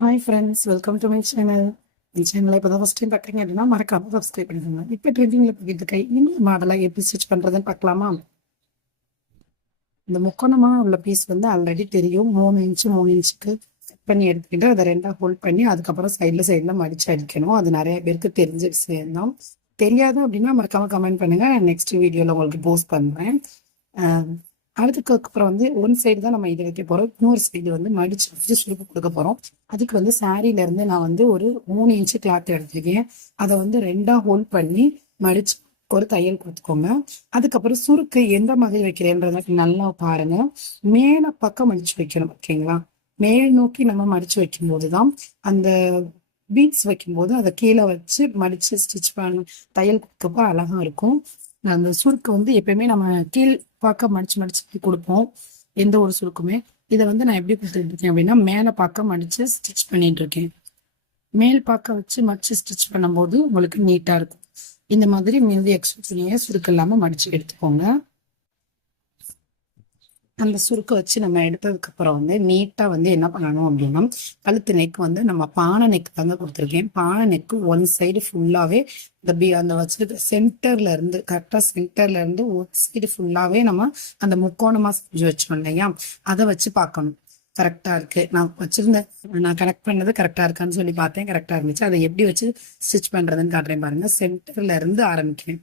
Hi friends welcome to my channel இந்த சேனலை இப்போ தான் ஃபஸ்ட் டைம் பார்க்குறீங்க அப்படின்னா மறக்காம சப்ஸ்கிரைப் பண்ணிடுங்க இப்போ ட்ரெண்டிங்கில் போய்கிட்டு இருக்க இந்த மாடலாக எப்படி ஸ்டிச் பண்ணுறதுன்னு பார்க்கலாமா? இந்த முக்கோணமாக உள்ள பீஸ் வந்து ஆல்ரெடி தெரியும். மூணு இன்ச்சு மூணு இன்ச்சுக்கு செட் பண்ணி எடுத்துக்கிட்டு அதை ரெண்டாக ஹோல்ட் பண்ணி அதுக்கப்புறம் சைடில் சைடில் மடிச்சு அடிக்கணும். அது நிறைய பேருக்கு தெரிஞ்ச விஷயம் தான். தெரியாது அப்படின்னா மறக்காமல் கமெண்ட் பண்ணுங்கள் நான் நெக்ஸ்ட் வீடியோவில் உங்களுக்கு போஸ்ட் பண்ணுறேன் அதுக்கு அப்புறம் வந்து ஒன் சைடு தான் நம்ம இதை வைக்க போகிறோம் இன்னொரு சைடு வந்து மடிச்சு வச்சு சுருப்பு கொடுக்க போகிறோம் அதுக்கு வந்து சாரியிலேருந்து நான் வந்து ஒரு மூணு இன்ச்சு கிளாத் எடுத்துருக்கேன். அதை வந்து ரெண்டாக ஹோல்ட் பண்ணி மடிச்சு ஒரு தையல் கொடுத்துக்கோங்க. அதுக்கப்புறம் சுருக்கு எந்த மாதிரி வைக்கிறேன்றத நல்லா பாருங்க. மேல பக்கம் மடிச்சு வைக்கணும் ஓகேங்களா மேல் நோக்கி நம்ம மடிச்சு வைக்கும்போது தான் அந்த பீட்ஸ் வைக்கும்போது அதை கீழே வச்சு மடிச்சு ஸ்டிச் பண்ண தையல் கொடுக்கப்போ அழகா இருக்கும். அந்த சுருக்கு வந்து எப்பயுமே நம்ம கீழ் பார்க்க மடிச்சு மடிச்சு கொடுப்போம். எந்த ஒரு சுருக்குமே. இதை வந்து நான் எப்படி கொடுத்துட்டு இருக்கேன் அப்படின்னா மேலே பார்க்க மடிச்சு ஸ்டிச் பண்ணிட்டு இருக்கேன். மேல் பார்க்க வச்சு மடிச்சு ஸ்டிச் பண்ணும்போது உங்களுக்கு நீட்டாக இருக்கும். இந்த மாதிரி மீதி எக்ஸ்ட்ரா துணியை சுருக்கு இல்லாமல் மடிச்சு எடுத்துக்கோங்க. அந்த சுருக்க வச்சு நம்ம எடுத்ததுக்கு அப்புறம் வந்து நீட்டாக வந்து என்ன பண்ணணும் அப்படின்னா கழுத்து நெக் வந்து நம்ம பானை நெக் தாங்க கொடுத்துருக்கேன். பானை நெக்கு ஒன் சைடு ஃபுல்லாகவே இந்த பி அந்த வச்சிருக்க சென்டர்ல இருந்து கரெக்டாக சென்டர்ல இருந்து ஒன் சைடு ஃபுல்லாகவே நம்ம அந்த முக்கோணமாக செஞ்சு வச்சோம் இல்லையா? அதை வச்சு பார்க்கணும். கரெக்டாக இருக்கு. நான் வச்சிருந்தேன் நான் கனெக்ட் பண்ணது கரெக்டாக இருக்கான்னு சொல்லி பார்த்தேன். கரெக்டாக இருந்துச்சு. அதை எப்படி வச்சு ஸ்டிச் பண்ணுறதுன்னு காட்டுறேன் பாருங்க. சென்டர்ல இருந்து ஆரம்பிக்கிறேன்.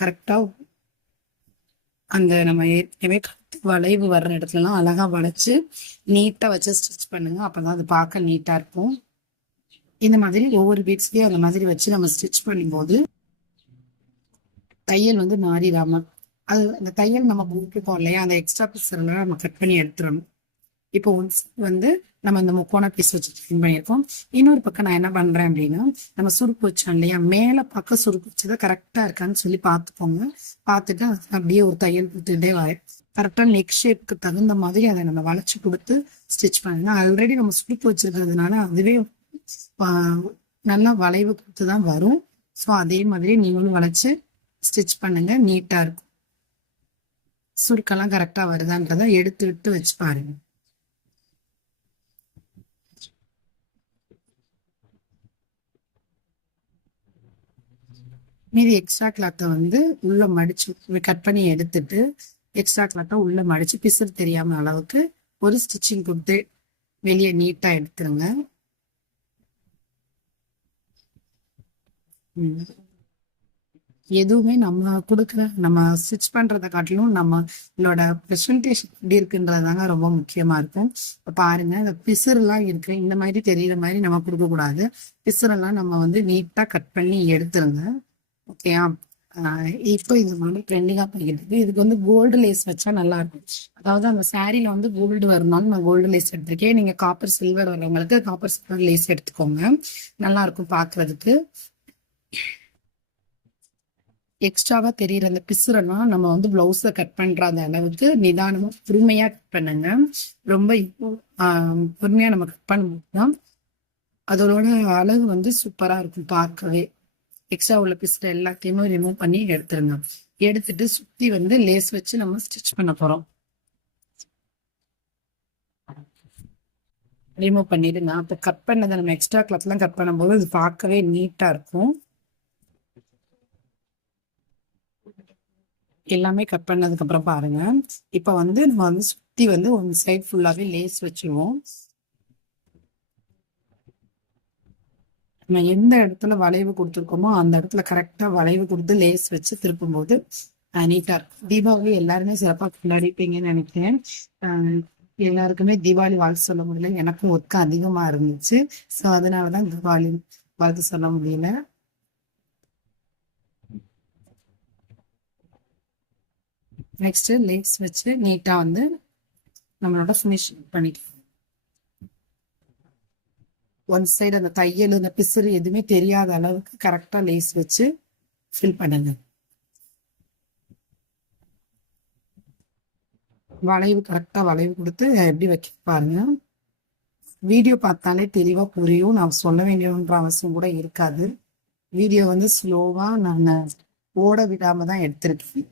கரெக்டாக அந்த நம்ம ஏற்கனவே வளைவு வர்ற இடத்துலலாம் அழகா வளைச்சு நீட்டா வச்சு ஸ்டிச் பண்ணுங்க. அப்பதான் அது பார்க்க நீட்டா இருக்கும். இந்த மாதிரி ஒவ்வொரு பீட்ஸ்லேயும் அந்த மாதிரி வச்சு நம்ம ஸ்டிச் பண்ணும்போது தையல் வந்து மாறிடாம அது அந்த தையல் நம்ம போட்டுருக்கோம் இல்லையா? அந்த எக்ஸ்ட்ரா பீஸ் நம்ம கட் பண்ணி எடுத்துடணும். இப்போ ஒன்ஸ் வந்து நம்ம இந்த முக்கோண பீஸ் வச்சு க்ளீன் பண்ணியிருக்கோம். இன்னொரு பக்கம் நான் என்ன பண்றேன் அப்படின்னா நம்ம சுருக்கு வச்சோம் இல்லையா? மேலே பக்கம் சுருக்கு வச்சதை கரெக்டாக இருக்கான்னு சொல்லி பார்த்துப்போங்க பார்த்துட்டு அப்படியே ஒரு தையல் விட்டுட்டே வரேன் கரெக்டாக நெக் ஷேப்புக்கு தகுந்த மாதிரி அதை நம்ம வளைச்சு கொடுத்து ஸ்டிச் பண்ணணும் ஆல்ரெடி நம்ம ஸ்லிப் வச்சிருக்கிறதுனால அதுவே நல்லா வளைவு கொடுத்து தான் வரும். ஸோ அதே மாதிரி நீங்களும் வளைச்சு ஸ்டிச் பண்ணுங்க. நீட்டா இருக்கும். சுருக்கெல்லாம் கரெக்டா வருதான்றதை எடுத்து விட்டு வச்சு பாருங்க. மீதி எக்ஸ்ட்ரா கிளாத்தை வந்து உள்ள மடிச்சு கட் பண்ணி எடுத்துட்டு எக்ஸ்ட்ரா கிளாத்தை உள்ள மடிச்சு பிசுறு தெரியாம அளவுக்கு ஒரு ஸ்டிச்சிங் கொடுத்து வெளியே நீட்டா எடுத்துருங்க. எதுவுமே நம்ம கொடுக்குற நம்ம ஸ்டிச் பண்றதை காட்டிலும் நம்மளோட ப்ரெசன்டேஷன் எப்படி இருக்குன்றது தாங்க ரொம்ப முக்கியமா இருக்கும். இப்போ பாருங்க இந்த பிசுறுலாம் இருக்கு. இந்த மாதிரி தெரியிற மாதிரி நம்ம கொடுக்கக்கூடாது. பிசுறெல்லாம் நம்ம வந்து நீட்டா கட் பண்ணி எடுத்துருங்க. ஓகேயா? இப்போ இது வந்து ட்ரெண்டிங்காக போய்கிட்டு இருக்கு. இதுக்கு வந்து கோல்டு லேஸ் வச்சா நல்லா இருக்கும். அதாவது அந்த சாரீல வந்து கோல்டு வரணும்னு நான் கோல்டு லேஸ் எடுத்திருக்கேன். நீங்க காப்பர் சில்வர் வரவங்களுக்கு காப்பர் சில்வர் லேஸ் எடுத்துக்கோங்க. நல்லா இருக்கும் பார்க்கறதுக்கு எக்ஸ்ட்ராவாக தெரியுற அந்த பிசுறனா நம்ம வந்து பிளவுஸை கட் பண்ற அந்த அளவுக்கு நிதானமாக பொறுமையாக கட் பண்ணுங்க. ரொம்ப பொறுமையாக நம்ம கட் பண்ணும்போது தான் அதோட அழகு வந்து சூப்பராக இருக்கும் பார்க்கவே. எக்ஸ்ட்ரா உள்ள பீஸ்ல எல்லாத்தையுமே ரிமூவ் பண்ணி எடுத்துருங்க. எடுத்துட்டு சுத்தி வந்து லேஸ் வச்சு நம்ம ஸ்டிச் பண்ண போறோம். ரிமூவ் பண்ணிடுங்க. அப்போ கட் பண்ணதை நம்ம எக்ஸ்ட்ரா கிளாத்லாம் கட் பண்ணும்போது இது பார்க்கவே நீட்டாக இருக்கும். எல்லாமே கட் பண்ணதுக்கு அப்புறம் பாருங்க. இப்போ வந்து நம்ம வந்து சுத்தி வந்து ஒன் சைட் ஃபுல்லாகவே லேஸ் வச்சிருவோம். நம்ம எந்த இடத்துல வளைவு கொடுத்துருக்கோமோ அந்த இடத்துல கரெக்டா வளைவு கொடுத்து லேஸ் வச்சு திருப்பும் போது நீட்டா இருக்கும். தீபாவளி எல்லாருமே சிறப்பாக கொண்டாடிப்பீங்கன்னு நினைக்கிறேன். எல்லாருக்குமே தீபாவளி வாழ்த்து சொல்ல முடியல. எனக்கும் ஒர்க் அதிகமா இருந்துச்சு. ஸோ அதனாலதான் தீபாவளி வாழ்த்து சொல்ல முடியல. நெக்ஸ்ட் லேஸ் வச்சு நீட்டா வந்து நம்மளோட ஃபினிஷ் பண்ணிக்கலாம். ஒன் சைடு அந்த தையல் அந்த பிசுறு எதுவுமே தெரியாத அளவுக்கு கரெக்டாக லேஸ் வச்சு ஃபில் பண்ணுங்க. வளைவு கரெக்டாக வளைவு கொடுத்து எப்படி வைக்க பாருங்க. வீடியோ பார்த்தாலே தெளிவாக புரியும். நான் சொல்ல வேண்டியன்ற அவசியம் கூட இருக்காது. வீடியோ வந்து ஸ்லோவாக நான் ஓட விடாமல் தான் எடுத்திருக்கேன்.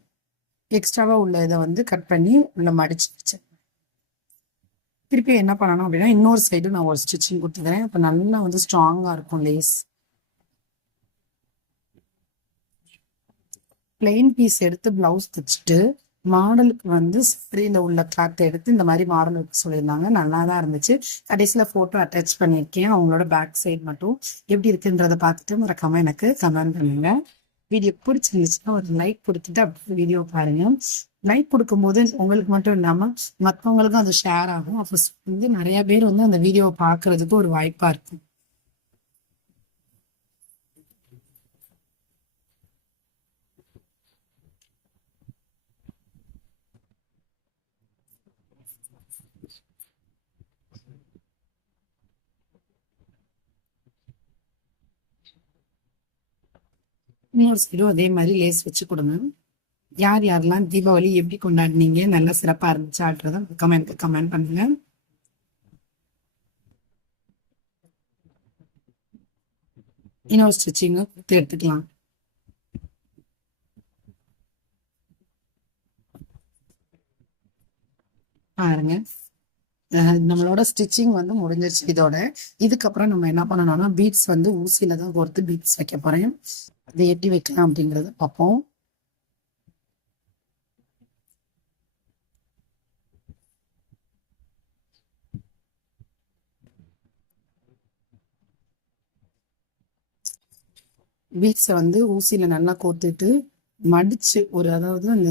எக்ஸ்ட்ராவாக உள்ள இதை வந்து கட் பண்ணி உள்ள மடிச்சு வச்சேன் திருப்பி என்ன பண்ணணும் அப்படின்னா இன்னொரு சைடு நான் ஒரு ஸ்டிச்சிங் கொடுத்துக்கிறேன். அப்போ நல்லா வந்து ஸ்ட்ராங்காக இருக்கும் லேஸ் பிளெயின் பீஸ் எடுத்து பிளவுஸ் தைச்சிட்டு மாடலுக்கு வந்து ஸ்ப்ரீல உள்ள கிளாத் எடுத்து இந்த மாதிரி மாடல் வைக்க சொல்லியிருந்தாங்க. நல்லா தான் இருந்துச்சு. கடைசியில் ஃபோட்டோ அட்டாச் பண்ணியிருக்கேன். அவங்களோட பேக் சைட் மட்டும் எப்படி இருக்குன்றதை பார்த்துட்டு மறக்காமல் எனக்கு கமெண்ட் பண்ணுங்கள் வீடியோ பிடிச்சிருந்துச்சுன்னா ஒரு லைக் கொடுத்துட்டு அப்படியே வீடியோ பாருங்க. லைக் கொடுக்கும்போது உங்களுக்கு மட்டும் இல்லாமல் மற்றவங்களுக்கும் அது ஷேர் ஆகும். அப்போ வந்து நிறைய பேர் வந்து அந்த வீடியோவை பார்க்கறதுக்கு ஒரு வாய்ப்பாக இருக்கும். இன்னொரு சைடும் அதே மாதிரி லேஸ் வச்சு கொடுங்க. யார் யாரெல்லாம் தீபாவளி எப்படி கொண்டாடினீங்க நல்லா சிறப்பாக இருந்துச்சான்றதை கமெண்ட் கமெண்ட் பண்ணுங்க. இன்னொரு ஸ்டிச்சிங்க கொடுத்து எடுத்துக்கலாம். பாருங்க. அஹ் நம்மளோட ஸ்டிச்சிங் வந்து முடிஞ்சிருச்சு இதோட. இதுக்கப்புறம் நம்ம என்ன பண்ணணும்னா பீட்ஸ் வந்து ஊசியில தான் கோர்த்து பீட்ஸ் வைக்க போறேன். அதை எட்டி வைக்கலாம் அப்படிங்கிறத பார்ப்போம். பீட்ஸை வந்து ஊசியில் நல்லா கோத்துட்டு மடிச்சு ஒரு அதாவது அந்த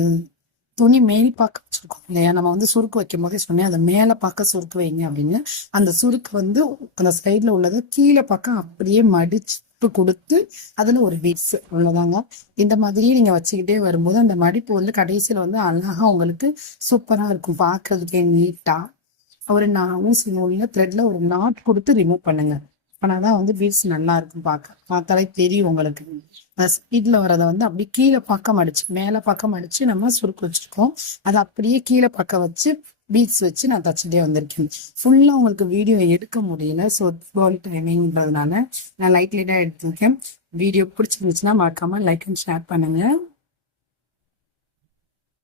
துணி மேல் பார்க்க வச்சிருக்கோம். இல்லையா? நம்ம வந்து சுருக்கு வைக்கும் போதே சொன்னேன் அதை மேலே பார்க்க சுருக்கு வைங்க அப்படின்னு. அந்த சுருக்கு வந்து அந்த சைடில் உள்ளதை கீழே பக்கம் அப்படியே மடிச்சு கொடுத்து அதுல ஒரு பீட்ஸ் அவ்வளவுதாங்க. இந்த மாதிரியே நீங்க வச்சுக்கிட்டே வரும்போது அந்த மடிப்பு வந்து கடைசியில வந்து அழகா உங்களுக்கு சூப்பரா இருக்கும். பார்க்கறதுக்கே நீட்டா ஒரு நான் ஊசி நூல்ல த்ரெட்ல ஒரு நாட் கொடுத்து ரிமூவ் ஆனால் தான் வந்து பீட்ஸ் நல்லா இருக்கும் பார்க்க. பார்த்தாலே தெரியும் உங்களுக்கு. ஸ்பீடில் வரதை வந்து அப்படியே கீழே பக்கம் அடிச்சு மேலே பக்கம் அடிச்சு நம்ம சுருக்கு வச்சிருக்கோம். அதை அப்படியே கீழே பக்கம் வச்சு பீட்ஸ் வச்சு நான் தச்சுட்டே வந்திருக்கேன். ஃபுல்லாக உங்களுக்கு வீடியோ எடுக்க முடியல. ஸோ கோல் டைமிங்ன்றதுனால நான் லைட் லைட்டாக எடுத்திருக்கேன். வீடியோ பிடிச்சிருந்துச்சுன்னா மறக்காம லைக் அண்ட் ஷேர் பண்ணுங்கள்